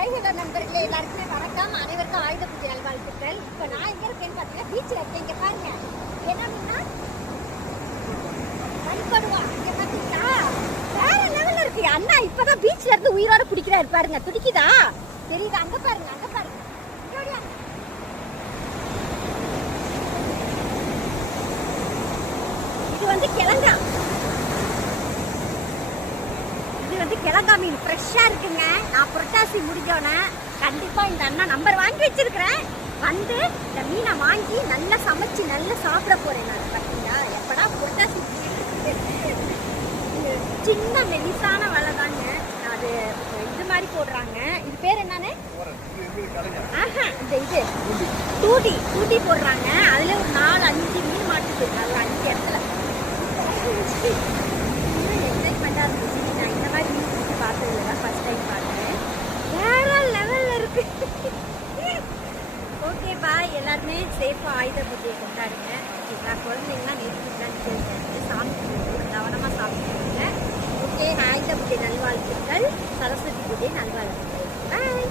Hi hello நண்பர்களே, எல்லாருக்குமே வணக்கம். அனைவருக்கும் ஆயுத பூஜை நல்வாழ்த்துக்கள். இப்போ நான் எங்க இருக்கேன்னு பார்த்தீங்கன்னா பீச்சில் இருக்கேன். இங்கே பாருங்க, என்னன்னா வழிபடுவா. இங்கே பார்த்தீங்களா வேற லெவலில் இருக்கு. அண்ணா இப்போதான் பீச்சில் இருந்து உயிரோட பிடிக்கிறாரு பாருங்க. துடிக்குதா தெரியுதா? அங்கே பாருங்க, அங்கே பாருங்க. இது வந்து கிழங்கா, கிழங்கா மீன் ஃப்ரெஷ்ஷாக இருக்குங்க. நான் புரட்டாசி முடிஞ்சோன்னே கண்டிப்பாக இந்த அண்ணா நம்பர் வாங்கி வச்சிருக்கிறேன். வந்து இந்த மீனை வாங்கி நல்லா சமைச்சு நல்லா சாப்பிட போகிறேன். நான் பார்த்தீங்களா எப்படா புரட்டாசி சின்ன மெலிசான வலை தாங்க. அது இது மாதிரி போடுறாங்க. இது பேர் என்னன்னு இந்த இது டூட்டி போடுறாங்க. அதில் ஒரு 4-5 மீன் மாட்டுது. அது 5 இடத்துல என்ஜாய்மெண்ட்டாக இருந்துச்சு. நான் இந்த மாதிரி மீன் பிடிச்சி பார்த்ததுல தான் ஃபர்ஸ்ட் டைம் பார்த்தேன். வேற லெவலில் இருக்கு. ஓகே பாய், எல்லாருமே சேஃபாக ஆயுத பூஜையை கொண்டாடுங்க. ஓகேங்களா? குழந்தைங்களாம் நேர்த்திக்கலான்னு கேட்குறாங்க. சாமி கவனமாக சாப்பிடுவாங்க. ஓகே, ஆயுத பூஜை நல்வாழ்த்துக்கள், சரஸ்வதி பூஜை நல்வாழ்த்துக்கள். பாய்.